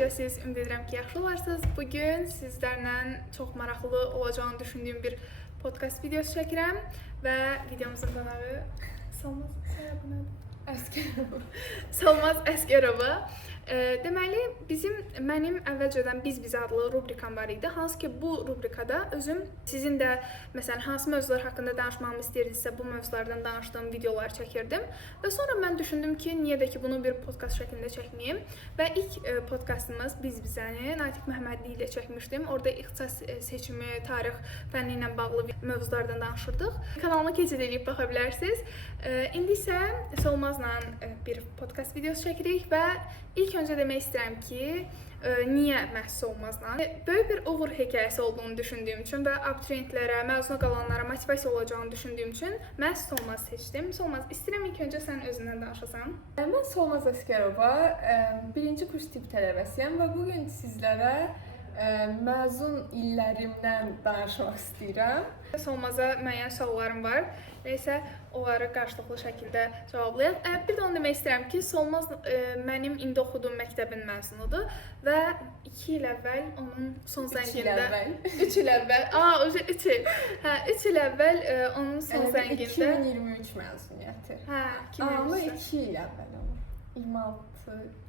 necəsiz? Ümid edirəm ki, yaxşı olarsınız. Bugün sizlərlə çox maraqlı olacağını düşündüyüm bir podkast videosu çəkirəm və videomuzun qonağı Solmaz Əsgərova. Deməli, mənim əvvəlcədən Biz adlı rubrikam var idi. Hansı ki, bu rubrikada özüm sizin də məsələn hansı mövzular haqqında danışmamı istəyirdinizsə, bu mövzulardan danışdığım videolar çəkirdim. Və sonra mən düşündüm ki, niyə də ki, bunu bir podkast şəklində çəkməyim. Və ilk podkastımız Bizəni Natiq Məhəmmədli ilə çəkmişdim. Orada ixtisas seçimi, tarix fənni ilə bağlı mövzulardan danışırdıq. Kanalıma keçid edib baxa bilərsiniz. İndi isə Solmazla bir podkast videosu çəkirik və ilk öncə demək istəyirəm ki, niyə məhz Solmazla? Böyük bir uğur hekayəsi olduğunu düşündüyüm üçün və abituriyentlərə, məzuna qalanlara motivasiya olacağını düşündüyüm üçün məhz Solmaz seçdim. Solmaz, istəyirəm ilk öncə sən özündən danışasan. Mən Solmaz Əsgərova, 1-ci kurs tibb tələbəsiyəm və bu gün sizlərə məzun illərimdən danışmaq istəyirəm. Solmaza müəyyən suallarım var və isə onları qarşılıqlı şəkildə cavablayaq. Bir də onu demək istəyirəm ki, Solmaz mənim indi oxuduğum məktəbin məzunudur və 2 il əvvəl onun son zəngində 3 il əvvəl. 3 il əvvəl onun son zəngində 2023 məzuniyyəti. 2023. Amma 2 il əvvəl olur. 26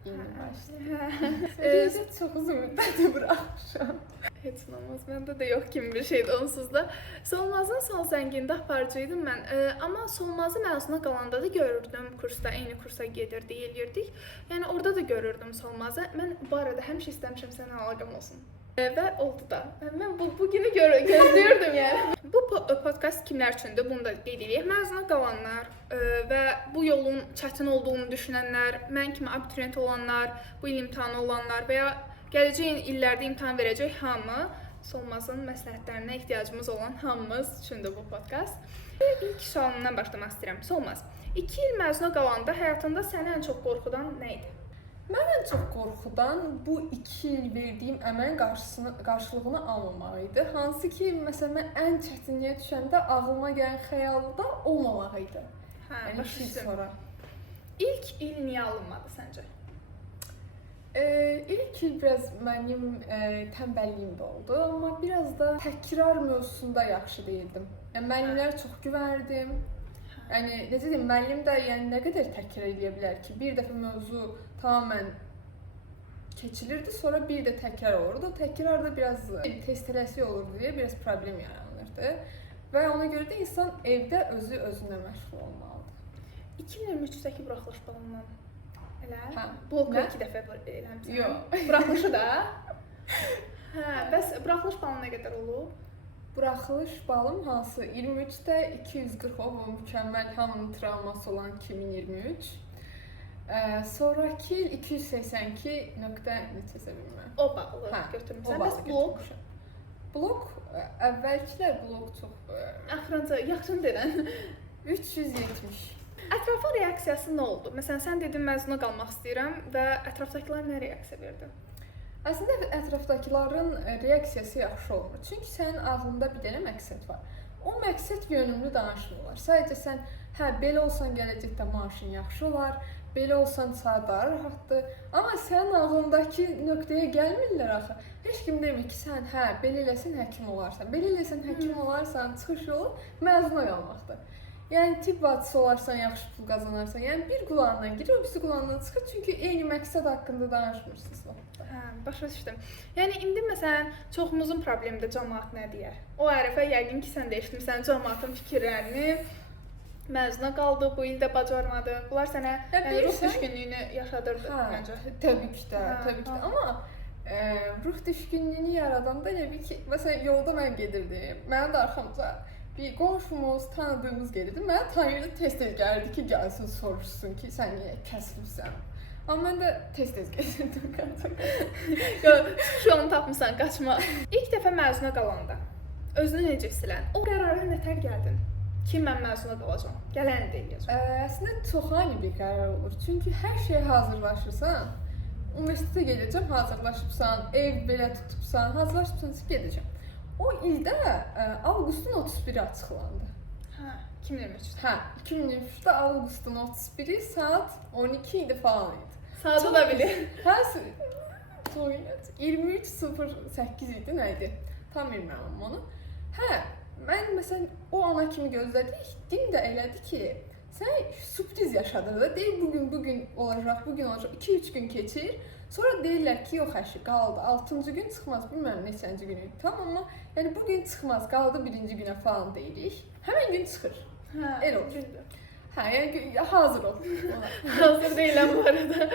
yeni başlayır. Çox uzun müddətdir buraxmışam. Heç olmaz, məndə də yox kimi bir şeydir onsuz da. Solmazın son zəngində aparıcı idim mən. Amma Solmazı məzuna qalanda da görürdüm kursda, eyni kursa gedirdik, eləyirdik. Yəni orada da görürdüm Solmazı. Mən bu arada həmişə istəmişəm sənin əlaqəm olsun. Və oldu da. Mən bu günü gözləyirdim yəni. Bu podkast kimlər üçündür? Bunu da qeyd edək. Məzuna qalanlar və bu yolun çətin olduğunu düşünənlər, mən kimi abituriyent olanlar, bu il imtahanı olanlar və ya gələcək illərdə imtahan verəcək hamı, Solmazın məsləhətlərinə ehtiyacımız olan hamımız üçündür bu podkast. İlk sualımdan başlamaq istəyirəm. Solmaz, 2 il məzuna qalanda həyatında səni ən çox qorxudan nə idi? Mən ən çox qorxudan bu 2 il verdiyim əməyin qarşılığını almamaq idi. Hansı ki, məsələn, mən ən çətinliyə düşəndə ağlıma gələn xəyal da olmamaq idi. Yəni 2 il sonra. İlk il niyə alınmadı səncə? İlk il biraz mənim tənbəlliyim də oldu, amma biraz da təkrar mövzusunda yaxşı deyildim. Yəni müəllimlərə çox güvənirdim. Yəni necə deyim, müəllim də yəni nə qədər təkrar edə bilər ki, bir dəfə mövzu tamamən keçilirdi, sonra bir də təkrar olurdu. Təkrar da biraz test tələsi olurdu deyə biraz problem yaranırdı. Və ona görə də insan evdə özünə məşğul olmalıdır. 2023-dəki buraxılış balından elə? Hə. Blokda 2 dəfə eləmişsən. Yox. Buraxılışı da? Bəs buraxılış balı nə qədər olub? Buraxılış balım hansı? 23-də 240 o mükəmməl hamının travması olan 2023. Sonraki 282 nöqtə neçəsə bilmirəm. O bağlı götürmüsən. Bəs blok? Blok əvvəlkilər blok çox Axırıncı yaxşını denən 370. Ətrafın reaksiyası nə oldu? Məsələn, sən dedin məzuna qalmaq istəyirəm və ətrafdakılar nə reaksiya verdi? Əslində ətrafdakıların reaksiyası yaxşı olmur. Çünki sənin ağlında bir dənə məqsəd var. O məqsəd yönümlü danışmırlar. Sadəcə sən, belə olsan gələcəkdə maaşın yaxşı olar, belə olsan daha rahatdır. Amma sənin ağlındakı nöqtəyə gəlmirlər axı. Heç kim demir ki, sən belə eləsən həkim olarsan. Belə eləsən həkim olarsan, çıxış yolu məzuna qalmaqdır. Yəni tibb bacısı olarsan, yaxşı pul qazanarsan. Yəni bir qulağından girir, o birisi qulağından çıxır. Çünki eyni məqsəd haqqında danışmırsınız vaxtda. Başa düşdüm. Yəni indi məsələn çoxumuzun problemi də cəmaət nə deyər? O ərəfə yəqin ki, sən də eşitmisən cəmaətin fikirlərini. Məzuna qaldı, bu il də bacarmadı. Bunlar sənə ruh düşkünlüyünü yaşadırdı məncə. Təbii ki də. Amma ruh düşkünlüyünü yaradanda elə bil ki, məsələn yolda mən gedirdim. Mənim də arxamca bir qonşumuz, tanıdığımız gelirdi. Mənə tanıyırdı, tez-tez gəlirdi ki, gəlsin soruşsun ki, sən niyə kəsilsən? Amma mən də tez-tez gəlirdim qaçaq. Yox, şu an tapmısan, qaçma. İlk dəfə məzuna qalanda özünü necə hiss elədin? O qərara nətər gəldin? Ki, mən məzuna qalacağam, gələni deyəcəm. Əslində çox ani bir qərar olur. Çünki hər şeyə hazırlaşırsan, universitetə gedəcəm, hazırlaşıbsan, ev belə tutubsan, hazırlaşıbsan ki, gedəcəm. O ildə avqustun 31-i açıqlandı. 2023-də. 2023-də avqustun 31-i saat 12 idi falan idi. Saatı da bilir. oynadı. 23:08 idi, nə idi? Tam bilmirəm onu. Hə, mən məsələn o ana kimi gözlədik. Dim də elədi ki, sən sürpriz yaşadır da. Deyir bu gün olacaq, bu gün olacaq. 2-3 gün keçir. Sonra deyirlər ki, yox əşi qaldı. 6-cı gün çıxmaz, bilmirəm neçənci gün idi. Tamam, amma yəni bu gün çıxmaz, qaldı 1-ci günə falan deyirik. Həmin gün çıxır. Hə, El olur. düzdür. Hə, yəni hazır ol. Hazır deyiləm bu arada.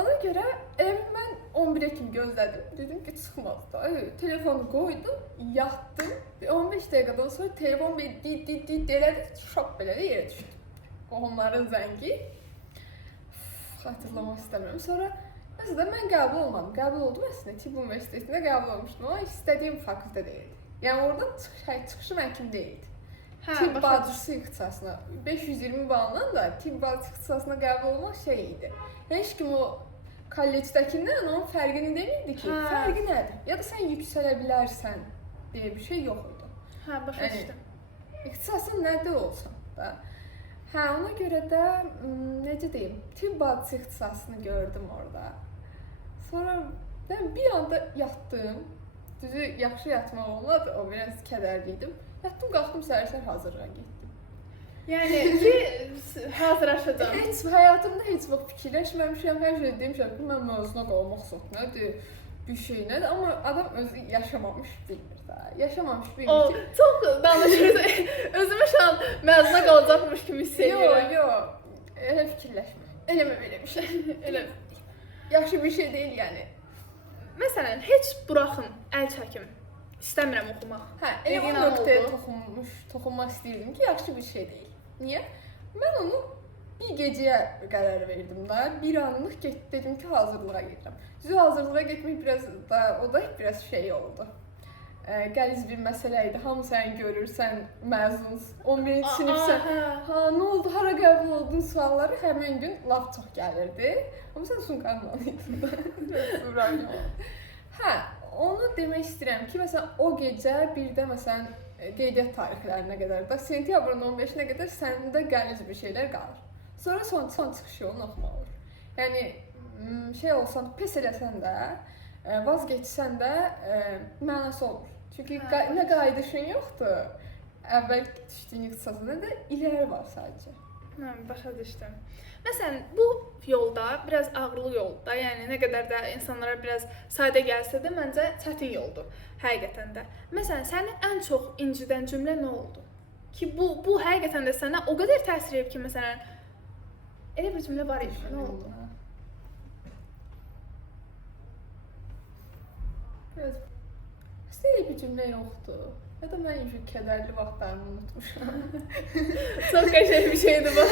Ona görə mən 11-ə kimi gözlədim. Dedim ki, çıxmaz da. Telefonu qoydum, yatdım. 15 dəqiqədən sonra telefon bir dit elədi, şok belə də yerə düşdü. Qohumların zəngi. Xatırlamaq istəmirəm. Sonra məsələn mən qəbul olmadım. Qəbul oldum əslində Tibb Universitetində qəbul olmuşdum, amma istədiyim fakültə deyildi. Yəni oradan çıxışım həkim deyildi. Tibb bacısı ixtisasına 520 ballan da tibb bacısı ixtisasına qəbul olmaq şey idi. Heç kim o kollecdəkindən onun fərqini demirdi ki, fərqi nədir? Ya da sən yüksələ bilərsən deyə bir şey yox idi. Hə, başa düşdüm. İxtisasın nədir olsan da. Hə, ona görə də necə deyim, tibb bacısı ixtisasını gördüm orada. Sonra mən bir anda yatdım. Düzü yaxşı yatmaq olmadı, o biraz kədərli idim. Yatdım, qalxdım, səhər-səhər hazırlığa getdim. Yəni ki, hazırlaşacağam. Heç həyatımda heç vaxt fikirləşməmişəm, hər şey demişəm ki, mən mövzuna qalmaq zot nədir, bir şey nədir, amma adam özü yaşamamış bilmir də. Yaşamamış bilmir O, ki. çox danışırız. Özümü şu an məzuna qalacaqmış kimi hiss edirəm. Yox, elə fikirləşmə. Eləmə belə bir şey. Elə. Yaxşı bir şey deyil yəni. Məsələn, heç buraxın, əl çəkim. İstəmirəm oxumaq. Hə, elə o nöqtəyə toxunmaq istəyirdim ki, yaxşı bir şey deyil. Niyə? Mən onu bir gecəyə qərar verdim də. Bir anlıq dedim ki, hazırlığa gedirəm. Düzü hazırlığa getmək biraz şey oldu. Qəliz bir məsələ idi. Hamı səni görür, sən məzunsun, 11-ci sinifsən. Ha, nə oldu, hara qəbul oldun sualları həmin gün laf çox gəlirdi. Amma sən Sumqayıtdan idin də. Hə, onu demək istəyirəm ki, məsələn, o gecə birdə məsələn qeydiyyat tarixlərinə qədər də sentyabrın 15-nə qədər səndə qəliz bir şeylər qalır. Sonra son çıxış yolunu oxumaq olur. Yəni şey olsan, pes eləsən də, vazgeçsən də mənası olmur. Çünki nə qayıdışın yoxdur. Əvvəl düşdüyün ixtisasında da iləri var sadəcə. Hə, başa düşdüm. Məsələn, bu yolda biraz ağırlı yolda, yəni nə qədər də insanlara biraz sadə gəlsə də məncə çətin yoldur həqiqətən də. Məsələn, səni ən çox incidən cümlə nə oldu? Ki bu həqiqətən də sənə o qədər təsir edib ki, məsələn, elə bir cümlə var idi, nə oldu? Elə bir cümlə yoxdur. Ya da mən kədərli vaxtlarımı unutmuşam. Çox qəşəng bir şeydir bu.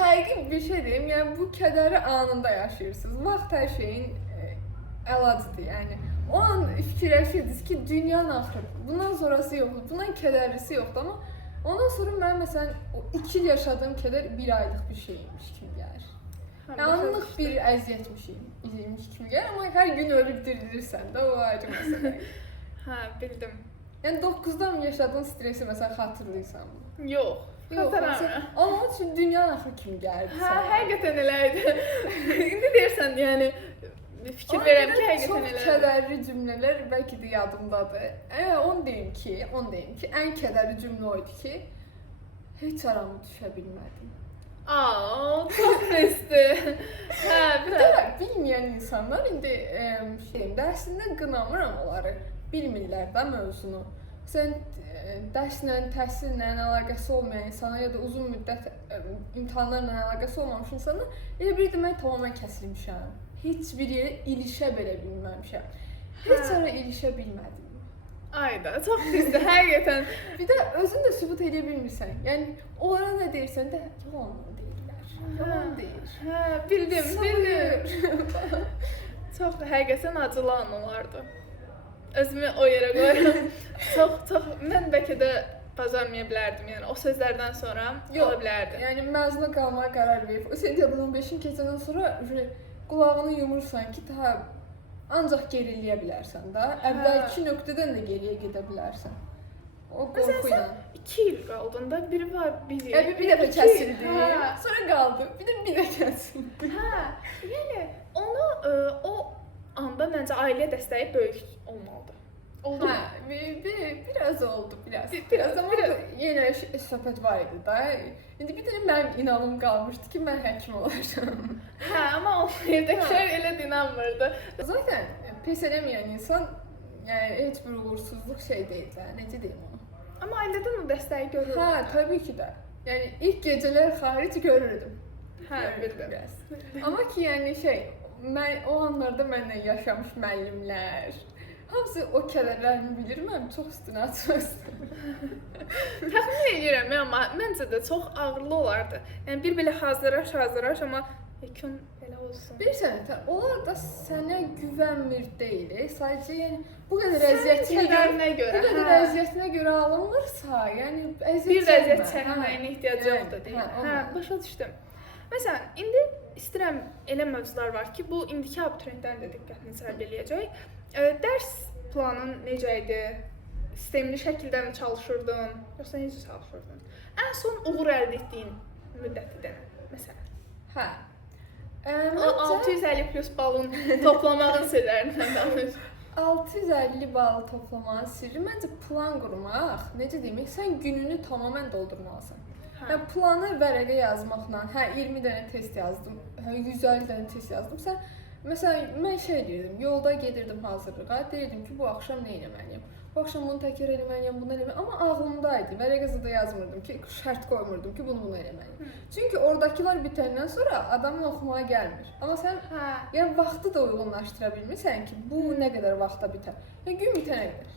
Həqiqi bir şey deyim, yəni bu kədəri anında yaşayırsınız. Vaxt hər şeyin əlacıdır, yəni. O an fikirləşirsiniz ki, dünyanın axırı, bundan sonrası yoxdur, bundan kədərlisi yoxdur, amma ondan sonra mən məsələn o 2 il yaşadığım kədər 1 aylıq bir şeymiş kimi gəlir. Anlıq bir əziyyətmiş kimi gəlir, amma hər gün ölüb dirilirsən də, o ayrı məsələ. Hə, bildim. Yəni 9-dan yaşadığın stresi məsələn xatırlayırsan mı? Yox, xatırlamıram. Amma onun üçün dünyanın axırı kimi gəldi. Hə, həqiqətən elə idi. İndi deyirsən, yəni fikir verəm ki, həqiqətən elə. Çox kədərli cümlələr bəlkə də yadımdadır. Onu deyim ki, ən kədərli cümlə o idi ki, heç aramı düşə bilmədim. Çox pisdir. Hə, biraz bilməyən insanlar indi dərsində qınamıram onları. Bilmirlər də mövzunu. Sən dərslə, təhsillə əlaqəsi olmayan insana ya da uzun müddət imtahanlarla əlaqəsi olmamış insana elə bir də mən tamamilə kəsilmişəm. Heç bir yerə ilişə belə bilməmişəm. Heç ara ilişə bilmədim. Ayda, çox pisdir, həqiqətən. Bir də özün də sübut edə bilmirsən. Yəni onlara nə deyirsən də yalan deyirlər. Yalan deyir. Hə, bildim. Çox həqiqətən acılı anılardı. Özümü o yerə qoyuram. Çox, mən bəlkə də bacarmaya bilərdim, yəni o sözlərdən sonra ola bilərdim. Yəni məzuna qalmağa qərar verib. Sentyabrın 15-ini keçəndən sonra qulağını yumursan ki, daha ancaq geriləyə bilərsən də. Əvvəlki nöqtədən də geriyə gedə bilərsən. O qorxuyla. 2 il qaldın da, biri var, biri. Bir dəfə kəsildi, sonra qaldı, bir də kəsildi. Hə, yəni onu o anda məncə ailə dəstəyi böyük olmalıdır. Oldu mu? Biraz oldu biraz. Biraz Ama yine söhbət var idi da. İndi bir dənə mənim inanım qalmışdı ki, mən həkim olacağam. Hə, amma o evdəkilər elə də inanmırdı. Zaten pes eləməyən insan yəni heç bir uğursuzluq şey deyil də. Necə deyim onu? Amma ailədən o dəstəyi görürdüm. Hə, təbii ki də. Yəni ilk gecələr xaric görürdüm. Hə, bildim. Biraz. Amma ki yəni mən o anlarda mənlə yaşamış müəllimlər, hamısı o kədərlərimi bilirəm, çox üstünə açmaq istəyirəm. Təxmin edirəm, amma məncə də çox ağırlı olardı. Yəni bir belə hazırlaş, amma yekun belə olsun. Bilirsən, onlar da sənə güvənmir deyil. Sadəcə yəni bu qədər əziyyətinə görə alınmırsa, yəni bir əziyyət çəkməyinə ehtiyac yoxdur deyil. Hə, başa düşdüm. Məsələn, indi istəyirəm elə mövzular var ki, bu indiki abituriyentlərin də diqqətini cəlb eləyəcək. Dərs planın necə idi? Sistemli şəkildə mi çalışırdın, yoxsa necə çalışırdın? Ən son uğur əldə etdiyin müddətdə, məsələn. Hə. 650 plus balın toplamağın sirlərindən danış. 650 bal toplamağın sirri məncə plan qurmaq, necə deyim, sən gününü tamamilə doldurmalısan. Yəni planı vərəqə yazmaqla, 20 dənə test yazdım, 150 dənə test yazdım. Sən məsələn mən şey deyirdim, yolda gedirdim hazırlığa, deyirdim ki, bu axşam nə etməliyəm? Bu axşam bunu təkrar etməliyəm, bunu etməliyəm, amma ağlımdaydı. Vərəqədə də yazmırdım ki, şərt qoymurdum ki, bunu etməliyəm. Çünki oradakılar bitəndən sonra adamın oxumağa gəlmir. Amma sən yəni vaxtı da uyğunlaşdıra bilmirsən ki, bu nə qədər vaxtda bitər. Yəni gün bitənə qədər.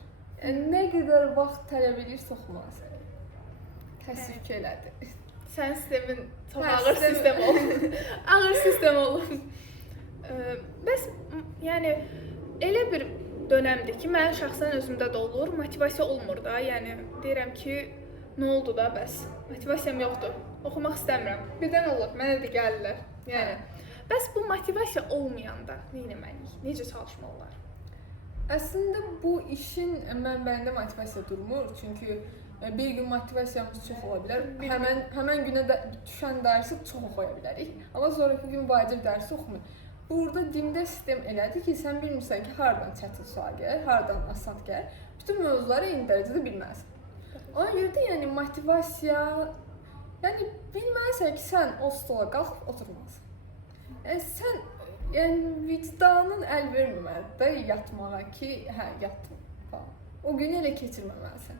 Yəni nə qədər vaxt tələb edirsə oxumalısan. Təəssüf ki, elədi. Sən sistemin çox ağır sistem oldu. Ağır sistem oldu. Bəs, yəni, elə bir dönəmdir ki, mən şəxsən özümdə də olur, motivasiya olmur da. Yəni, deyirəm ki, nə oldu da bəs? Motivasiyam yoxdur, oxumaq istəmirəm. Birdən olur, mənə də gəlirlər. Yəni, bəs bu motivasiya olmayanda nə etməliyik? Necə çalışmalılar? Əslində, bu işin mənbəyində motivasiya durmur. Çünki bir gün motivasiyamız çox ola bilər. Həmən günə düşən dərsi çox oxuya bilərik. Amma sonraki gün vacib dərsi oxumayıq. Burada dində sistem elədir ki, sən bilmirsən ki, hardan çətin sual gəlir, hardan asan gəlir. Bütün mövzuları eyni dərəcədə bilməlisən. Ona görə də yəni motivasiya, yəni bilməlisən ki, sən o stola qalxıb oturmalısan. Sən vicdanın əl verməməlidir də yatmağa ki, yatdım falan. O günü elə keçirməməlisən.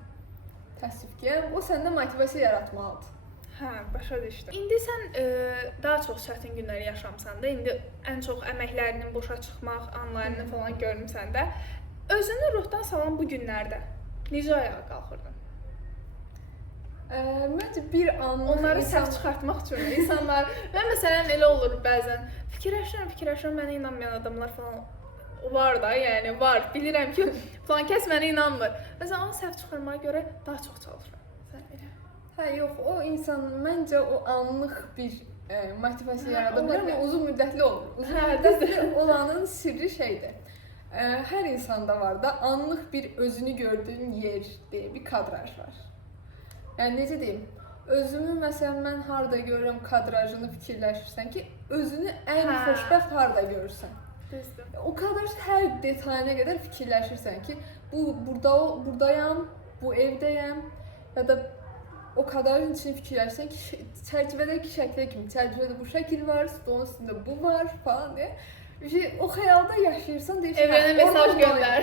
Təəssüf ki, o səndə motivasiya yaratmalıdır. Hə, başa düşdüm. İndi sən daha çox çətin günləri yaşamısan da, indi ən çox əməklərinin boşa çıxmaq anlarını falan görmüsən də. Özünü ruhdan salan bu günlərdə necə ayağa qalxırdın? Məncə bir anlıq onları səhv çıxartmaq üçün insanlar, mən məsələn elə olur bəzən, fikirləşirəm, mənə inanmayan adamlar falan var da, yəni var. Bilirəm ki, falan kəs mənə inanmır. Məsələn, onu səhv çıxarmağa görə daha çox çalışıram. Sən elə. Hə, yox, o insan məncə o anlıq bir motivasiya yarada bilər, amma uzun müddətli olur. Uzun müddətli olanın sirri şeydir. Hər insanda var da anlıq bir özünü gördüyün yer deyə bir kadraj var. Yəni necə deyim? Özümü məsələn mən harda görürəm kadrajını fikirləşirsən ki, özünü ən xoşbəxt harda görürsən. Düzdür. O kadar hər detayına qədər fikirləşirsən ki, buradayam, bu evdəyəm ya da o kadarın içini fikirləşirsən ki, çərçivədəki şəklə kimi, çərçivədə bu şəkil var, stolun üstündə bu var falan deyə. O xəyalda yaşayırsan deyirsən. Evrənə mesaj göndər.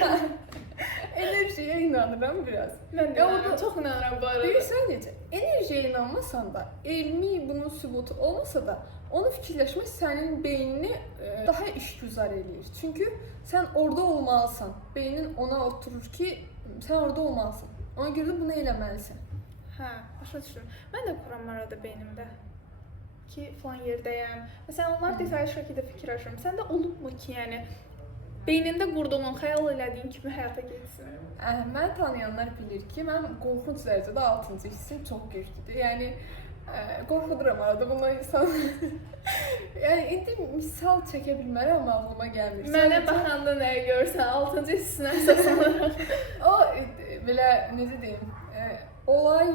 Enerjiyə inanıram biraz. Mən də çox inanıram bu arada. Bilirsən necə? Enerjiyə inanmasan da, elmi bunun sübutu olmasa da, onu fikirləşmək sənin beynini daha işgüzar eləyir. Çünki sən orada olmalısan. Beynin ona oturur ki, sən orada olmalısan. Ona görə də bunu eləməlisən. Hə, başa düşdüm. Mən də kuram arada beynimdə ki, falan yerdəyəm. Məsələn, onlar detaylı şəkildə fikirləşirəm. Səndə olubmu ki, yəni beynində qurduğun, xəyal elədiyin kimi həyata keçsin? Məni tanıyanlar bilir ki, mənim qorxunc dərəcədə 6-cı hissim çox güclüdür. Yəni qorxuduram arada bundan insan. Yəni indi misal çəkə bilmərəm, amma ağlıma gəlmir. Mənə baxanda nəyə görsən, 6-cı hissinə əsaslanaraq. O belə necə deyim? Olay,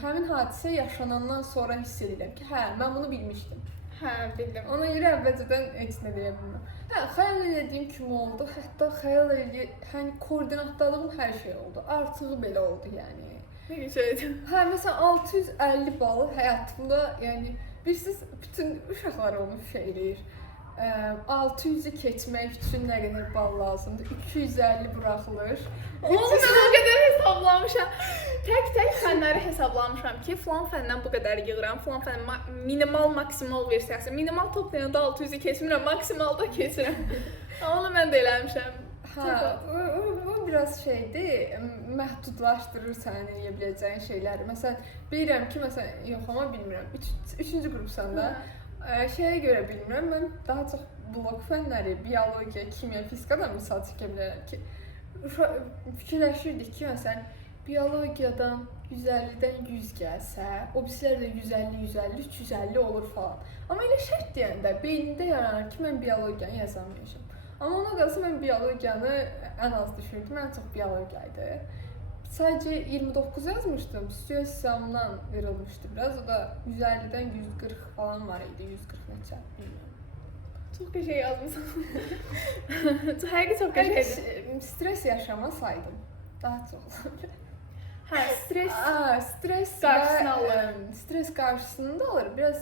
həmin hadisə yaşanandan sonra hiss edirəm ki, hə, mən bunu bilmişdim. Hə, bildim. Ona görə əvvəlcədən heç nə deyə bilmirəm. Hə, xəyal etdiyim kimi oldu. Hətta xəyal hani koordinatlarım hər şey oldu. Artığı belə oldu yəni. Nə gözəldir. Hə, məsələn 650 bal həyatımda, yəni bilirsiniz, bütün uşaqlar onu eləyir. 600-ü keçmək üçün nə qədər bal lazımdır? 250 buraxılır. Onu mən o qədər hesablamışam. Tək fənləri hesablamışam ki, filan fəndən bu qədər yığıram, filan fəndən minimal, maksimal versiyası. Minimal toplayanda 600-ü keçmirəm, maksimalda keçirəm. Onu mən də eləmişəm. Hə, o biraz şeydir, məhdudlaşdırır sənin eləyə biləcəyin şeyləri. Məsələn, bilirəm ki, məsələn, yox amma bilmirəm. 3-cü qrupsanda şeyə görə bilmirəm. Mən daha çox blok fənləri, biologiya, kimya, fizikadan misal çəkə bilərəm ki, fikirləşirdik ki, məsələn, biologiyadan 150-dən 100 gəlsə, o birisilər də 150, 150, 350 olur falan. Amma elə şərt deyəndə beynində yaranır ki, mən biologiyanı yazamayacağam. Amma ona qalsa mən biologiyanı ən az düşünürdüm, ən çox biologiya idi. Sadəcə 29 yazmışdım, stüdyo sistemdən verilmişdi biraz. O da 150-dən 140 falan var idi, 140 neçə, bilmirəm. Çox qəşəng yazmısan. Həqiqi çox qəşəngdir. Stres yaşamasaydım daha çox olur. Hə, Stres qarşısını alır. Stres qarşısında alır. Biraz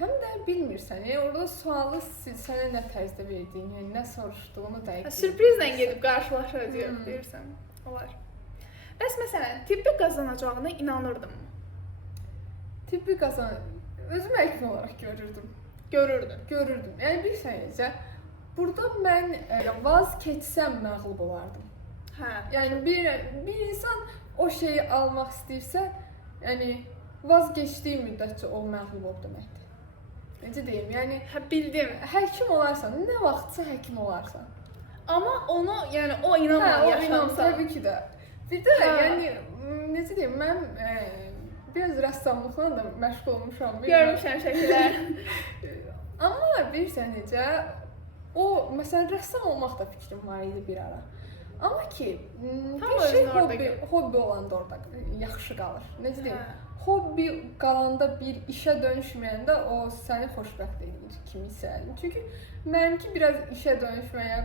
həm də bilmirsən. Yəni orada sualı sənə nə tərzdə verdiyin, yəni nə soruşduğunu dəqiq. Sürprizlə gedib qarşılaşacağıq deyirsən. Olar. Bəs məsələn, tibbi qazanacağına inanırdınmı? Tibbi özüm həkim olaraq görürdüm. Görürdüm. Yəni bilirsən necə? Burada mən vaz keçsəm məğlub olardım. Hə. Yəni bir insan o şeyi almaq istəyirsə, yəni vazgeçdiyi müddətcə o məğlub oldu deməkdir. Necə deyim? Yəni bildim. Həkim olarsan, nə vaxtsa həkim olarsan. Amma onu, yəni o inanla yaşamsan. Təbii ki də. Bir də yəni necə deyim, mən biraz rəssamlıqla da məşğul olmuşam. Görmüşəm şəkillər. Amma bilirsən necə, o məsələn rəssam olmaq da fikrim var idi bir ara. Amma ki, bir şey hobbi olanda orada yaxşı qalır. Necə deyim? Hobbi qalanda bir işə dönüşməyəndə o səni xoşbəxt edir kimisə. Çünki mənimki biraz işə dönüşməyə,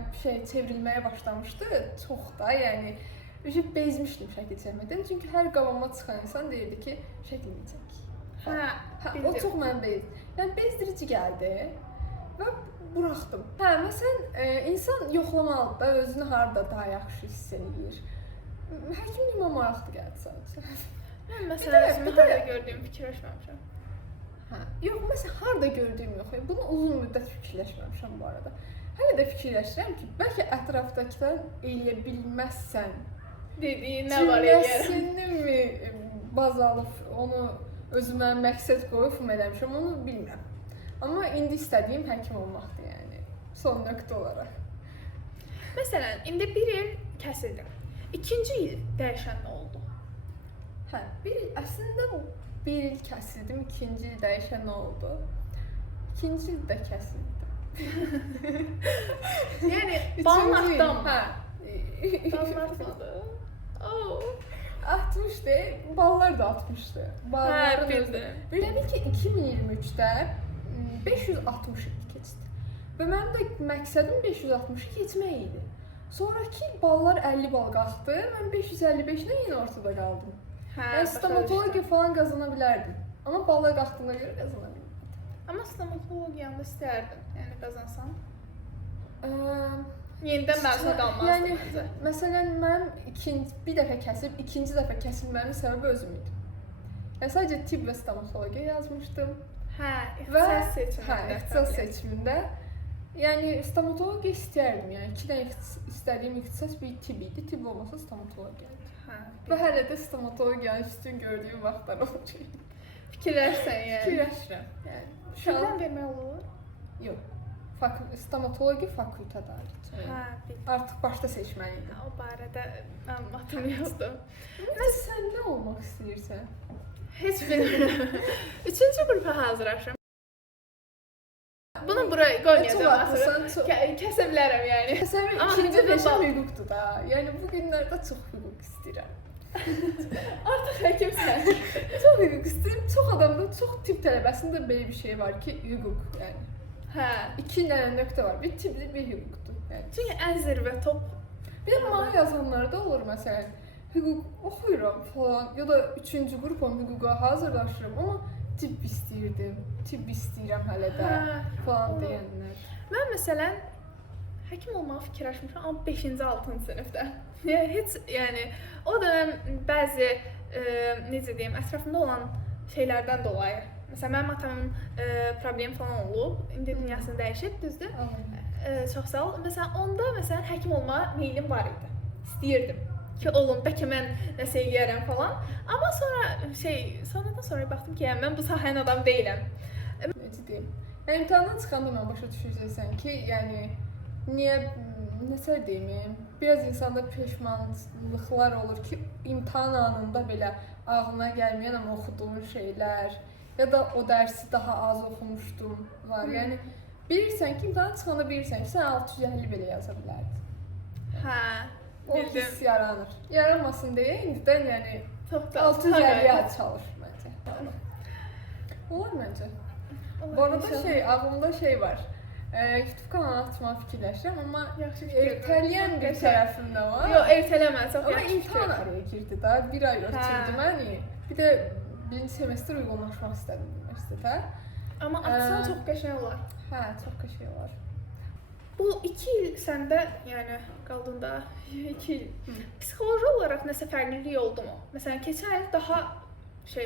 çevrilməyə başlamışdı. Çox da, yəni bezmişdim şəkil çəkməkdən. Çünki hər qabağıma çıxan insan deyirdi ki, şəklini çək. O çox mənə bezdi. Yəni bezdirici gəldi və buraxdım. Məsələn, insan yoxlamalıdır da, özünü harada daha yaxşı hiss edir. Həkimliyə maraqlı gəldi sadəcə. Mən məsələn, özümü harada gördüyümü fikirləşməmişəm. Yox, məsələn, harada gördüyüm yox. Bunu uzun müddət fikirləşməmişəm bu arada. Hələ də fikirləşirəm ki, bəlkə ətrafdakılar eləyə bilməzsən. Dediyi nə var eləyərəm. Cümləsini mi baz alıb, onu özümə məqsəd qoyub eləmişəm, onu bilmirəm. Amma indi istədiyim həkim olmaqdır, yəni, son nöqtə olaraq. Məsələn, indi bir il kəsildim. İkinci il dəyişən nə oldu? Əslində bir il kəsildim, ikinci il dəyişən nə oldu? İkinci il də kəsildim. Yəni, balın artdanmı? Balın artmadı. Artmışdı, ballar da artmışdı. Bildim. Bildim ki, 2023-də 562 keçdi. Və mənim də məqsədim 560 keçmək idi. Sonraki ballar 50 bal qalxdı, mən 555-lə yenə ortada qaldım. Yəni stomatologiya falan qazana bilərdim. Amma ballar qalxdığına görə qazana bilmirdim. Amma stomatologiyanı istərdim, yəni qazansan. Yenidən məzun qalmazdım məncə. Məsələn, mənim bir dəfə kəsib, ikinci dəfə kəsilməmin səbəbi özüm idi. Yəni sadəcə tibb və stomatologiya yazmışdım. İxtisas seçimində. Yəni stomatologiya istəyərdim. Yəni 2 dənə istədiyim ixtisas bir tibb idi. Tibb olmasa stomatologiya idi. Və hələ də stomatologiyanı üstün gördüyüm vaxtlar olacaq. Fikirləşsən yəni. Fikirləşirəm. Şuradan vermək olur? Yox. Stomatologiya fakültədə ayrıca. Artıq başda seçməliydim. O barədə məlumatım yoxdur. Sən nə olmaq istəyirsən? Heç bilmirəm. 3-cü qrupa hazırlaşıram. Bunu buraya qoymayacağam. Kəsə bilərəm yəni. İkinci peşəm hüquqdur da. Yəni bu günlərdə çox hüquq istəyirəm. Artıq həkimsən. Çox hüquq istəyirəm. Çox adamda, çox tibb tələbəsində belə bir şey var ki, hüquq yəni. Hə. 2 dənə nöqtə var. Bir tibbli, bir hüquqdur. Yəni. Çünki ən zirvə top. Bir də mənə yazanlarda olur məsələn, hüquq oxuyuram falan ya da 3-cü qrupam hüquqa hazırlaşıram, amma tibb istəyirdim, tibb istəyirəm hələ də falan deyənlər. Mən məsələn həkim olmağı fikirləşmişəm, amma 5-ci, 6-cı sinifdə. Yəni o dönəm bəzi necə deyim, ətrafımda olan şeylərdən dolayı. Məsələn, mənim atamın problemi falan olub, indi dünyasını dəyişib, düzdür? Çox sağ ol. Məsələn, onda həkim olmağa meylim var idi. İstəyirdim ki, olum, bəlkə mən nəsə eləyərəm falan. Amma sonradan sonra baxdım ki, yəni mən bu sahənin adamı deyiləm. Necə deyim? Yəni imtahandan çıxanda mən başa düşəcəksən ki, yəni niyə nəsə deyim, biraz insanda peşmanlıqlar olur ki, imtahan anında belə ağlına gəlməyən amma oxuduğun şeylər ya da o dərsi daha az oxumuşdum var. Yəni bilirsən ki, imtahan çıxanda bilirsən ki, sən 650 belə yaza bilərdin. Hə, o hiss yaranır. Yaranmasın deyə indidən yəni 650-yə çalış məncə. Olar məncə. Bu arada ağlımda var. YouTube kanalı açmağı fikirləşirəm, amma ertələyən bir tərəfim də var. Yox, ertələmə, çox yaxşı. Amma imtahan araya girdi da, 1 ay ötürdü məni. Bir də birinci semestr uyğunlaşmaq istədim universitetə. Amma açsan çox qəşəng olar. Hə, çox qəşəng olar. Bu 2 il səndə, yəni qaldın da 2 il. Psixoloji olaraq nəsə fərqlilik oldu mu? Məsələn, keçən il daha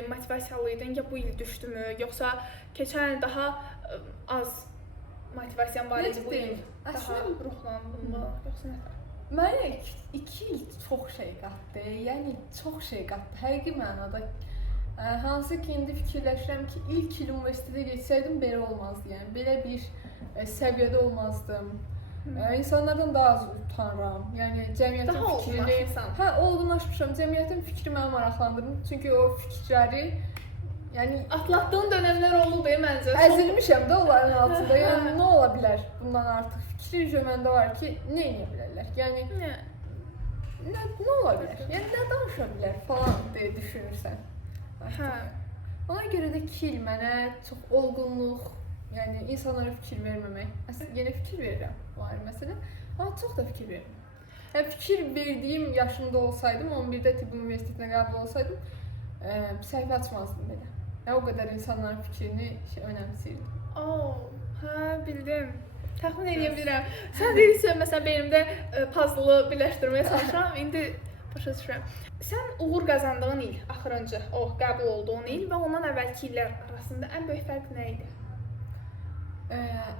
motivasiyalı idin, ya bu il düşdümü, yoxsa keçən il daha az motivasiyan var idi bu il? Daha ruhlandınmı, yoxsa nə? Mənə 2 il çox şey qatdı. Yəni çox şey qatdı. Həqiqi mənada. Hansı ki, indi fikirləşirəm ki, ilk il universitetə geçsəydim belə olmazdı. Yəni belə bir səviyyədə olmazdım. İnsanlardan daha az utanıram. Yəni cəmiyyətin daha fikrini, olgunlaşmışam. Cəmiyyətin fikri məni maraqlandırır. Çünki o fikirləri yəni atlatdığın dönəmlər oldu məncə. Əzilmişəm də onların altında. Yəni nə ola bilər bundan artıq? Fikir məndə var ki, nə edə bilərlər? Yəni nə ola bilər? Yəni nə danışa bilər falan deyə düşünürsən. Ona görə də 2 il mənə çox olgunluq, yəni insanlara fikir verməmək. Əslində yenə fikir verirəm bu ayrı məsələ, amma çox da fikir verirəm. Yəni fikir verdiyim yaşımda olsaydım, 11-də tibb universitetinə qəbul olsaydım, səhifə açmazdım belə. Yəni o qədər insanların fikrini önəmsəyirdim. Hə, bildim. Təxmin edə bilirəm. Sən deyirsən, məsələn, beynimdə puzzle birləşdirməyə çalışıram, indi başa düşürəm. Sən uğur qazandığın il, axırıncı, qəbul olduğun il və ondan əvvəlki illər arasında ən böyük fərq nə idi?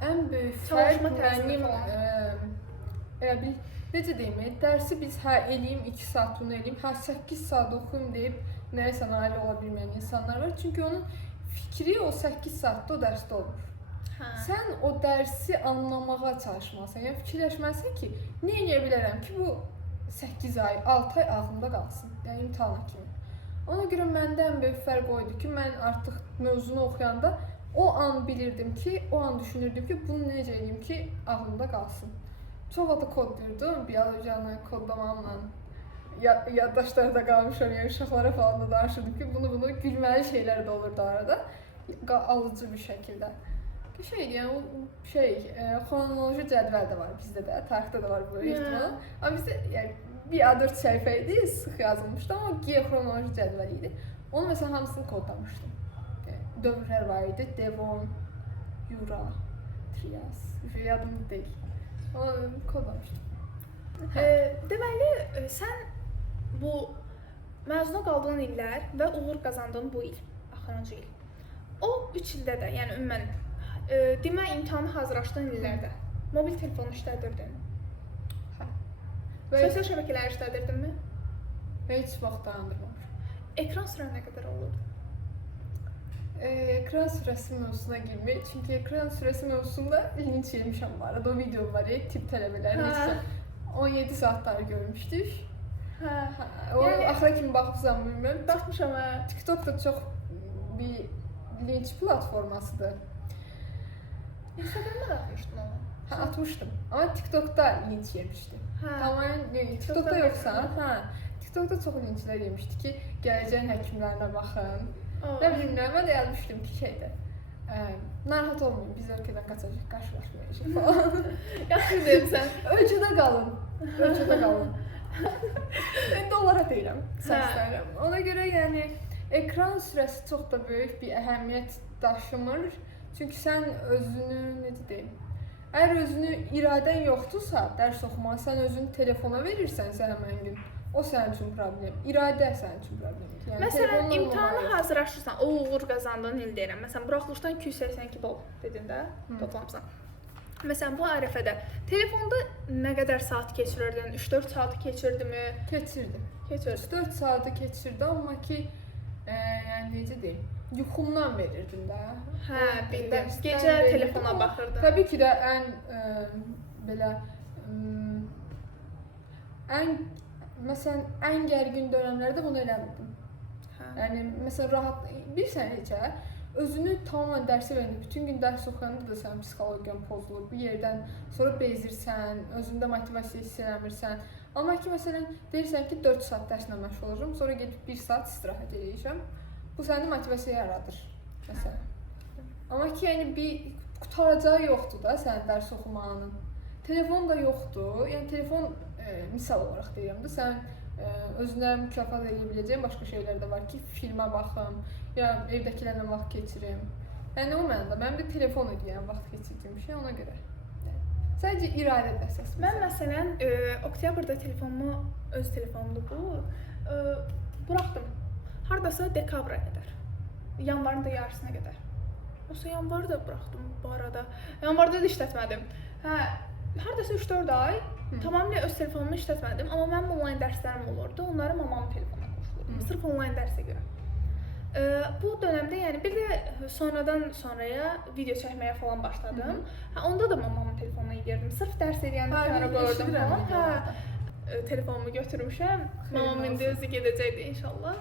Ən böyük fərq mənim, necə deyim, dərsi biz eləyim, 2 saat bunu eləyim, 8 saat oxuyum deyib nəyəsə nail ola bilməyən insanlar var. Çünki onun fikri o 8 saatda o dərsdə olmur. Sən o dərsi anlamağa çalışmalısan, yəni fikirləşməlisən ki, nə edə bilərəm ki, bu 8 ay, 6 ay ağlımda qalsın, yəni imtahana kimi. Ona görə məndə ən böyük fərq o idi ki, mən artıq mövzunu oxuyanda o an bilirdim ki, o an düşünürdüm ki, bunu necə edeyim ki, ağlımda qalsın. Çox vaxt kodluyordum, biyolojiyanı kodlamamla, yaddaşlarda qalmışam, yəni uşaqlara falan da danışırdım ki, bunu gülməli şeylər də olurdu arada, alıcı bir şəkildə. Xronoloji cədvəl də var bizdə də, tarixdə də var bu ehtimal. Amma bizdə bir A4 səhifə idi, sıx yazılmışdı, amma xronoloji cədvəl idi. Onu məsələn hamısını kodlamışdım. Dövrlər var idi, Devon, Yura, Trias, yadımda deyil. Onu kodlamışdım. Deməli, sən bu məzuna qaldığın illər və uğur qazandığın bu il, axırıncı il, o 3 ildə də, yəni ümumən demə imtahana hazırlaşdığın illərdə mobil telefonu işlədirdin? Hə. Sosial şəbəkələri işlədirdinmi? Heç vaxt dayandırmamışam. Ekran sürən nə qədər olurdu? Ekran sürəsi mövzusuna girmək, çünki ekran sürəsi mövzusunda linç yemişəm bu arada. O video var, tibb tələbələri 17 saatları görmüşdük. Axıra kimi baxmışam, bilmirəm. Baxmışam, TikTok da çox bir linç platformasıdır. Instagramda da atmışdın onu? Atmışdım. Amma TikTokda linç yemişdi. Tamamen TikTokda yoxsan, TikTokda çox linklər yemişdi ki, gələcəyin həkimlərinə baxın. Oh. Nə bilim, mən də yazmışdım ki, şeydə. Narahat olmayın, biz ölkədən qaçacaq, qarşılaşmayacaq falan. Yaxşı deyirsən. Ölkədə qalın. Ölkədə qalın. İndi onlara deyirəm, səslənirəm. Ona görə yəni ekran sürəsi çox da böyük bir əhəmiyyət daşımır. Çünki sən özünü, necə deyim, əgər özünü iradən yoxdursa, dərs oxumağa, sən özünü telefona verirsənsə həmən gün, o sənin üçün problem. İradə sənin üçün problemdir. Yəni, Məsələn, imtahana hazırlaşırsan, o uğur qazandığın il deyirəm. Məsələn, buraxılışdan 282 bal dedin də, toplamsan. Məsələn, bu ərəfədə telefonda nə qədər saat keçirirdin? 3-4 saat keçirdimi? Keçirdim. Keçirdim. 4 saatı keçirdi, amma ki, yəni necə deyim, yuxumdan verirdim də. Hə, bildim. Gecə telefona baxırdım. Təbii ki də belə məsələn, ən gərgin dönəmlərdə bunu eləmirdim. Hə. Yəni, məsələn, rahat, bilirsən necə, özünü tamamən dərsə verəndə, bütün gün dərs oxuyanda da sənin psixologiyan pozulur. Bir yerdən sonra bezirsən, özündə motivasiya hiss eləmirsən. Amma ki, məsələn, deyirsən ki, 4 saat dərslə məşğul olacağam, sonra gedib 1 saat istirahət edəcəm. Bu səndə motivasiya yaradır, məsələn. Amma ki, yəni bir qutaracağı yoxdur da sənin dərs oxumağının. Telefon da yoxdur. Yəni telefon misal olaraq deyirəm də, sən özünə mükafat edə biləcəyin başqa şeylər də var ki, filmə baxım, ya evdəkilərlə vaxt keçirim. Yəni o mənada mən bir telefon ödəyən vaxt keçirdiyim şey ona görə. Sadəcə iradə əsas. Mən məsələn oktyabrda telefonumu, öz telefonumdur bu, buraxdım. Hardasa dekabra qədər. Yanvarın da yarısına qədər. Yoxsa yanvarı da buraxdım bu arada. Yanvarda da işlətmədim. Hə, hardasa 3-4 ay tamamilə öz telefonumu işlətmədim, amma mənim onlayn dərslərim olurdu. Onları mamamın telefonuna qoşulurdum. Sırf onlayn dərsə görə. Bu dönəmdə yəni bir də sonradan sonraya video çəkməyə falan başladım. Hə, onda da mamamın telefonuna girdim. Sırf dərs edəndə kənara qoyurdum falan. Hə, telefonumu götürmüşəm. Mamam indi özü gedəcəkdi inşallah.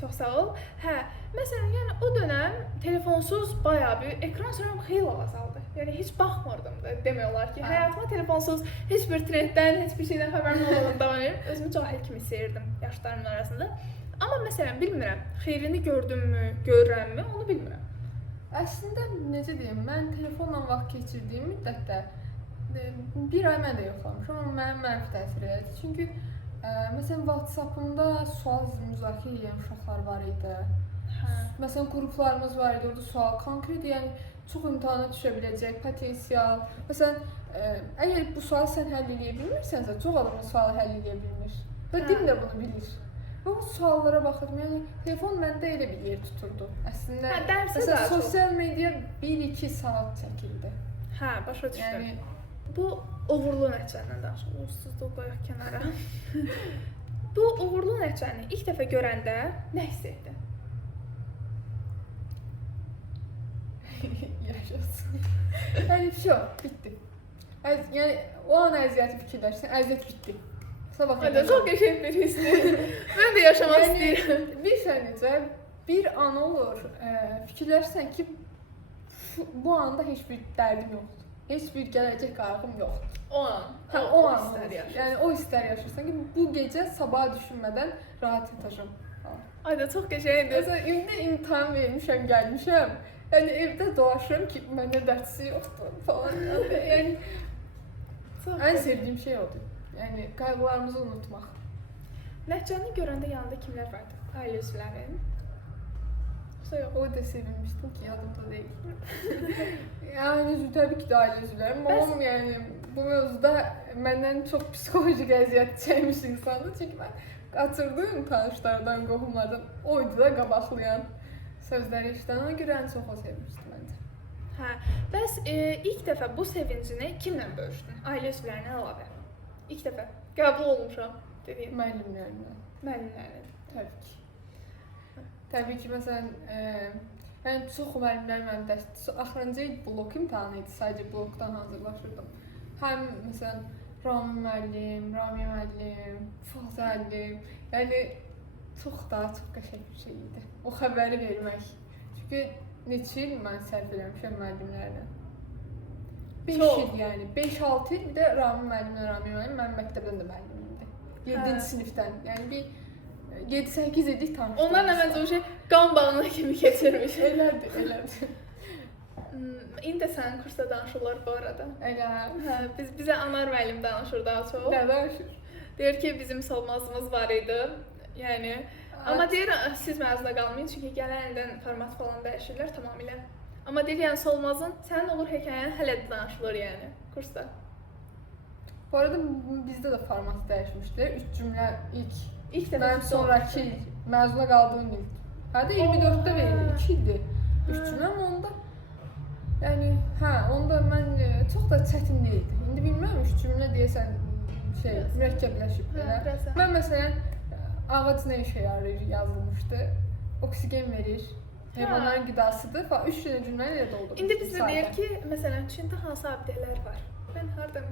Çox sağ ol. Hə, məsələn, yəni o dönəm telefonsuz bayağı bir ekran sürəm xeyli azaldı. Yəni heç baxmırdım da demək olar ki, həyatıma telefonsuz heç bir trenddən, heç bir şeydən xəbərim olmadan davam edirdim. Özümü cahil kimi seyirdim yaşlarımın arasında. Amma məsələn, bilmirəm, xeyrini gördümmü, görürəmmi, onu bilmirəm. Əslində, necə deyim, mən telefonla vaxt keçirdiyim müddətdə bir ay mən də yoxlamışam, amma mənim mənfi təsir edir. Çünki məsələn, WhatsApp-ımda sual müzakirə edən uşaqlar var idi. Hə. Məsələn, qruplarımız var idi, orada sual konkret, yəni çox imtahana düşə biləcək potensial. Məsələn, əgər bu sualı sən həll edə bilmirsənsə, çox adam o sualı həll edə bilmir. Və din də bunu bilir. Və o suallara baxırdım, yəni telefon məndə elə bir yer tuturdu. Əslində, hə, dərsə məsələn, sosial media 1-2 saat çəkildi. Hə, başa düşdüm. Yəni, bu uğurlu nəticədən danışaq, uğursuzluq qoyaq kənara. Bu uğurlu nəticəni ilk dəfə görəndə nə hiss etdin? Yaşasın. Yəni, bitdi. Yəni, o an əziyyəti fikirlərsən, əziyyət bitdi. Sabah Hadi, çok yaşayıp bir hissi. Ben de yaşamak istiyorum. Bilirsən necə, bir an olur, fikirlərsən ki, bu anda heç bir dərdim yoxdur. Heç bir gələcək qayğım yoxdur. O an. Hə, o an istər yaşarsın. Yəni, o istər yaşarsan ki, bu gecə sabaha düşünmədən rahat yatacağım. Ay da çok qəşəngdir. Məsələn, indi imtahan vermişəm, gəlmişəm. Yəni, evdə dolaşıram ki, məndə dərdsi yoxdur falan. Yəni, ən sevdiyim şey odur. Yəni, qayğılarımızı unutmaq. Nəticəni görəndə yanında kimlər vardı? Ailə üzvlərin? Yoxsa yox? O da sevinmişdim ki, yadımda deyil. Yəni, təbii ki də ailə üzvlərim. Mamam, yəni, bu mövzuda məndən çox psixolojik əziyyət çəkmiş insandır. Çünki mən qaçırdığım tanışlardan, qohumlardan oydu da qabaqlayan sözləri işdən. Ona görə ən çox o sevmişdim məncə. Hə, bəs ilk dəfə bu sevincini kimlə bölüşdün? Ailə üzvlərinə əlavə. İlk dəfə qəbul olmuşam dediyin Müəllimlərimlə. müəllimlərin. Təbii ki. Təbii ki, məsələn, mən çox müəllimlərim mənim dəstək, axırıncı il blok imtahanı idi, sadəcə blokdan hazırlaşırdım. Həm, məsələn, Rami müəllim, Rami müəllim, Fazıl müəllim, yəni çox qəşəng bir şey idi. O xəbəri vermək. Çünki neçə il mən sərf eləmişəm müəllimlərlə. 5 il yəni, 5-6 il, bir də Rami müəllim, mənim məktəbdən də müəllimimdir. 7-ci sinifdən, yəni bir 7-8 illik tanışdıq. Onlarla məncə o şey qan bağına kimi keçirmiş. Elədir. İndi sən kursda danışırlar bu arada. Elə. Hə, bizə Anar müəllim danışır daha çox. Nə danışır? Deyir ki, bizim solmazımız var idi. Yəni, amma deyir siz məzuna qalmayın çünki gələn ildən format falan dəyişirlər tamamilə. Amma deyir yəni solmazın sənin olur hekayəni hələ də danışılır yəni kursda. Bu arada bizdə də format dəyişmişdilər. 3 cümlə İlk dəfə mən sonrakı il, məzuna qaldığım il. Hətta 24-də verildi, 2 ildir. 3 cümlə amma onda yəni, onda mən çox da çətin deyildi. İndi bilmirəm 3 cümlə deyəsən mürəkkəbləşib belə. Mən məsələn ağac nə işə yarayır yazılmışdı. Oksigen verir. Heyvanların qidasıdır falan. 3 dənə cümlə ilə doldurmuşdum. İndi bizdə deyir ki, məsələn, Çində hansı abidələr var? Mən hardan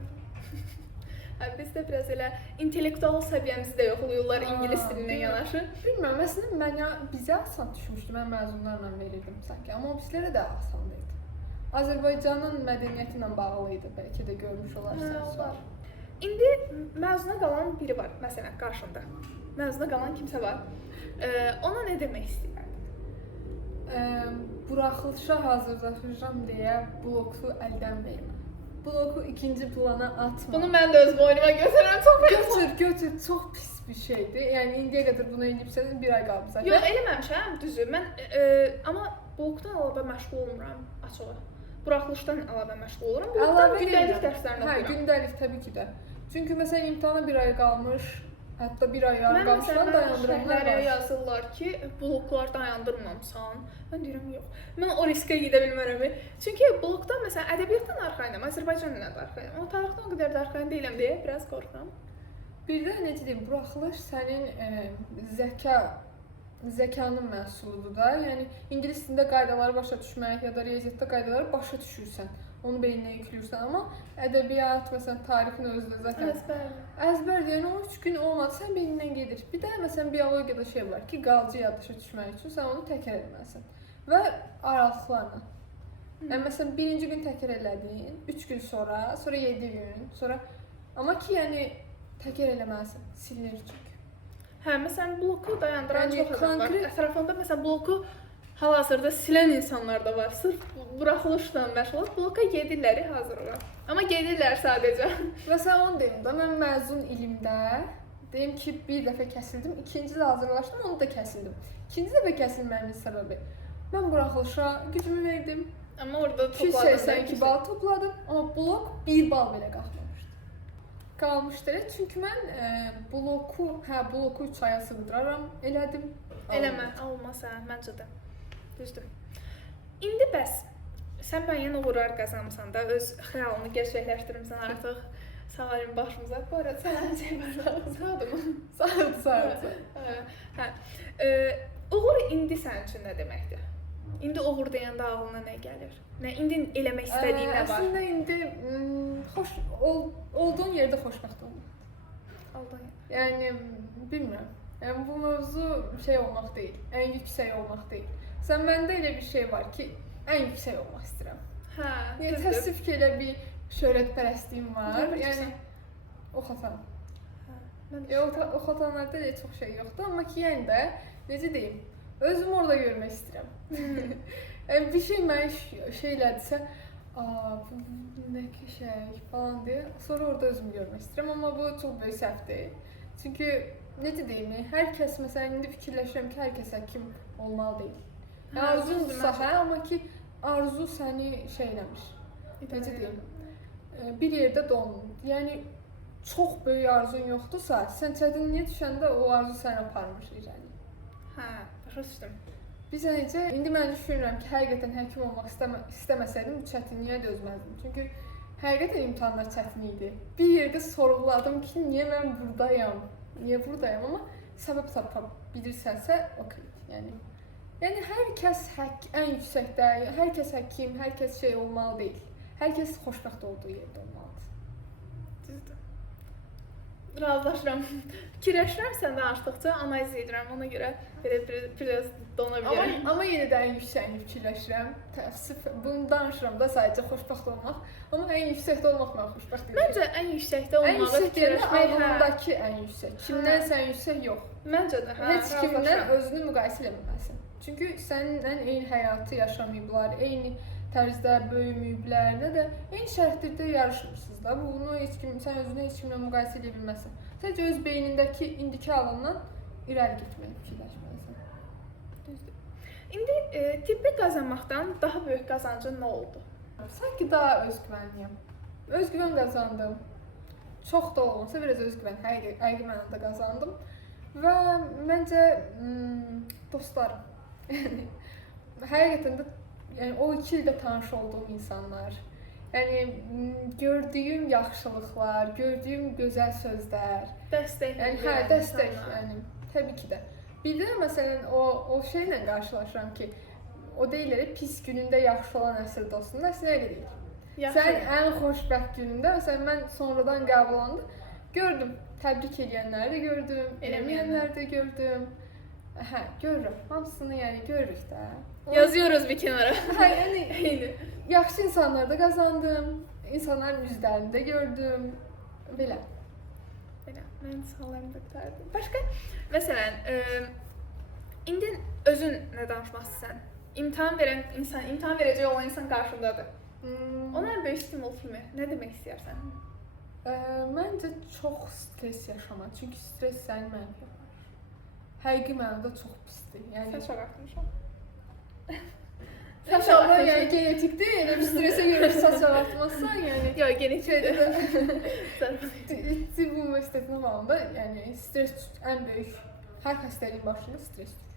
bizdə biraz elə intellektual səviyyəmizi də yoxlayırlar ingilis dilinə yanaşı. Bilmirəm, əslində bizə asan düşmüşdü. Mən məzunlarla verirdim sanki, amma o bizlərə də asan idi. Azərbaycanın mədəniyyəti ilə bağlı idi, bəlkə də görmüş olarsanız. Var. İndi məzuna qalan biri var, məsələn, qarşında. Məzuna qalan kimsə var. Ona nə demək istəyirəm? Buraxılışa hazırlaşacağam deyə bloku əldən vermə. Bloku ikinci plana atma. Bunu mən də öz boynuma götürürəm, çox götür, çox pis bir şeydir. Yəni indiyə qədər bunu edibsəniz 1 ay qalıb zaten. Yox, eləməmişəm, düzdür. Mən amma blokdan əlavə məşğul olmuram açığı. Buraxılışdan əlavə məşğul oluram. Blokdan gündəlik dərslərini oxuyuram. Gündəlik təbii ki də. Çünki məsələn imtahana 1 ay qalmış, hətta 1 ay yarım qalmışdan dayandıranlar var. Yazırlar ki, bloklar dayandırmamısan. Mən deyirəm, yox. Mən o riskə gedə bilmərəm. Çünki blokdan məsələn ədəbiyyatdan arxayınam, Azərbaycan dilindən arxayınam. Amma tarixdən o qədər də arxayın deyiləm deyə biraz qorxuram. Bir də necə deyim, buraxılış sənin zəkanın məhsuludur da. Yəni ingilis dilində qaydaları başa düşmək ya da riyaziyyatda qaydaları başa düşürsən. Onu beyninə yükləyirsən, amma ədəbiyyat, məsələn, tarixin özü də zaten əzbər deyən o 3 gün olmadı, sən beynindən gedir. Bir də məsələn biologiyada şey var ki, qalıcı yaddaşa düşmək üçün sən onu təkrar etməlisən və aralıqlarla. Yəni məsələn birinci gün təkrar elədin, 3 gün sonra 7 gün, sonra amma ki, yəni təkrar eləməlisən, silinir çünki. Hə, məsələn bloku dayandıran çox adam var. Ətrafında məsələn bloku hal-hazırda silən insanlar da var. Sırf buraxılışla məşğul bloka gedirlər hazırlığa. Amma gedirlər sadəcə. Məsələn onu deyim də, mən məzun ilimdə deyim ki, bir dəfə kəsildim, ikinci də hazırlaşdım, onu da kəsildim. İkinci dəfə kəsilməyimin səbəbi mən buraxılışa gücümü verdim. Amma orada 282 bal topladım, amma blok 1 bal belə qalxmamışdı. Qalmışdı, çünki mən bloku 3 aya sığdıraram, elədim. Eləmə, olmaz hə, məncə də. Düzdür. İndi bəs sən müəyyən uğurlar qazanmısan da, öz xəyalını gerçəkləşdirmisən artıq. Sağ olun başımıza. Bu arada sən sağdı mı? Sağdı. Hə. Uğur indi sənin üçün nə deməkdir? İndi uğur deyəndə ağlına nə gəlir? İndi eləmək istədiyin nə var? Əslində indi olduğun yerdə xoşbəxt olmaq. Yəni bilmirəm. Yəni bu mövzu şey olmaq deyil, ən yüksək olmaq deyil. Məndə elə bir şey var ki, ən yüksək olmaq istəyirəm. Hə, təəssüf ki, elə bir şöhrətpərəstliyim var. Yəni oxatan. Oxatanlarda elə çox şey yoxdur, amma ki, yəni də necə deyim, özümü orada görmək istəyirəm. Bir şey mənə şey elədisə, nə qəşəng falan deyə, sonra orada özümü görmək istəyirəm, amma bu çox böyük səhvdir. Çünki necə deyim, hər kəs məsələn indi fikirləşirəm ki, hər kəs həkim olmalı deyil. Arzunsa hə, amma ki arzu səni şey eləmir. Necə deyim? Bir yerdə donur. Yəni çox böyük arzun yoxdursa, sən çətinliyə düşəndə o arzu səni aparmır irəli. Hə, başa düşdüm. Biz necə indi mən düşünürəm ki, həqiqətən həkim olmaq istəməsəydim bu çətinliyə dözməzdim. Çünki həqiqətən imtahanlar çətin idi. Bir yerdə sorğuladım ki, niyə mən buradayam? Niyə buradayam? Amma səbəb tapa bilirsənsə, okeydir. Yəni hər kəs ən yüksəkdə, hər kəs həkim, hər kəs şey olmalı deyil. Hər kəs xoşbəxt olduğu yerdə olmalıdır. Düzdür. razılaşıram. Fikirləşirəm sən danışdıqca, analiz edirəm. Ona görə belə biraz dona bilirəm. Amma yenə də ən yüksəyini fikirləşirəm. Təəssüf, bunu danışıram da sadəcə xoşbəxt olmaq. Amma ən yüksəkdə olmaq mən xoşbəxt deyiləm. Məncə ən yüksəkdə ən olmağı yüksək deyəndə fikirləşmək, ağlındakı ən yüksək. Kimdən sən yüksək yox. Məncə də, Heç kimdən özünü müqayisə etməməlisən. Çünki səninlə eyni həyatı yaşamayıblar, eyni tərzdə böyüməyiblər, nə də eyni şərtlərdə yarışmırsınız da. Bunu heç kim, sən özünü heç kimlə müqayisə edə bilməzsən. Sadəcə öz beynindəki indiki alandan irəli getməli, fikirləşməlisən. Düzdür. İndi tibbi qazanmaqdan daha böyük qazancın nə oldu? Sanki daha özgüvənliyəm. Özgüvən qazandım. Çox da olmasa biraz özgüvən həqiqi mənada qazandım. Və məncə dostlarım. Həqiqətən də yəni o 2 ildə tanış olduğum insanlar, yəni gördüyüm yaxşılıqlar, gördüyüm gözəl sözlər, Dəstək. yəni dəstək, yəni təbii ki də. Bir də məsələn o şeylə qarşılaşıram ki, o deyirlər pis günündə yaxşı olan əsl dostun, əslində elə deyil. Sən ən xoşbəxt günündə, məsələn mən sonradan qəbul olanda gördüm, təbrik edənləri də gördüm, eləməyənləri də gördüm. Hə, görürəm. Hamısını yəni görürük də. Yazıyoruz bir kənara. Hə, yəni yaxşı insanlar da qazandım. İnsanların üzlərini də gördüm. Belə. Belə. Mən suallarımı da qurtardım. Başqa məsələn, indi özün nə danışmaq istəsən? İmtahan verən insan, imtahan verəcək olan insan qarşındadır. Ona ən böyük stimul kimi nə demək istəyirsən? Məncə çox stres yaşamaq. Çünki stres səni mənfi yapar. Həqiqi mənada çox pisdir. Yəni Saç ağartmışam. Saç ağartma yəni genetikdir. Elə bir stresə görə saç ağartmazsan, yəni Yox, genetikdir. Tibb universitetinin alanında, yəni stres ən böyük hər xəstəliyin başında stresdir.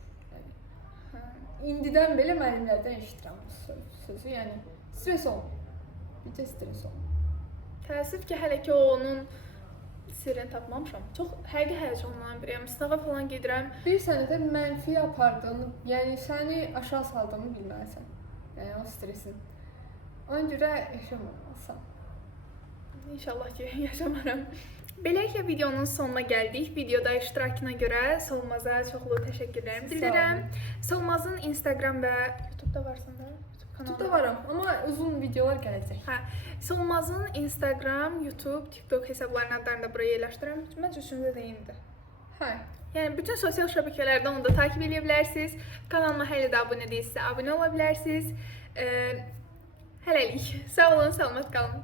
Yəni indidən belə müəllimlərdən eşidirəm bu sözü. Yəni stres olmur. Bircə stres olmur. Təəssüf ki, hələ ki o onun sirrini tapmamışam. Çox həqiqi həyəcanlanan biriyəm. Sınava falan gedirəm. Bir sənədə mənfi apardığını, yəni səni aşağı saldığını bilməlisən. Yəni o stresin. Ona görə yaşamalısan. İnşallah ki, yaşamaram. Beləliklə videonun sonuna gəldik. Videoda iştirakına görə Solmaza çoxlu təşəkkürlərimi bildirirəm. Solmazın Instagram və YouTube-da varsan da? YouTube-da varam, amma uzun videolar gələcək. Hə, Solmazın Instagram, YouTube, TikTok hesablarının adlarını da buraya yerləşdirirəm. Məncə üçüncü də eynidir. Hə. Yəni bütün sosial şəbəkələrdə onu da takib edə bilərsiniz. Kanalıma hələ də abunə deyilsə, abunə ola bilərsiniz. Hələlik. Sağ olun, salamat qalın.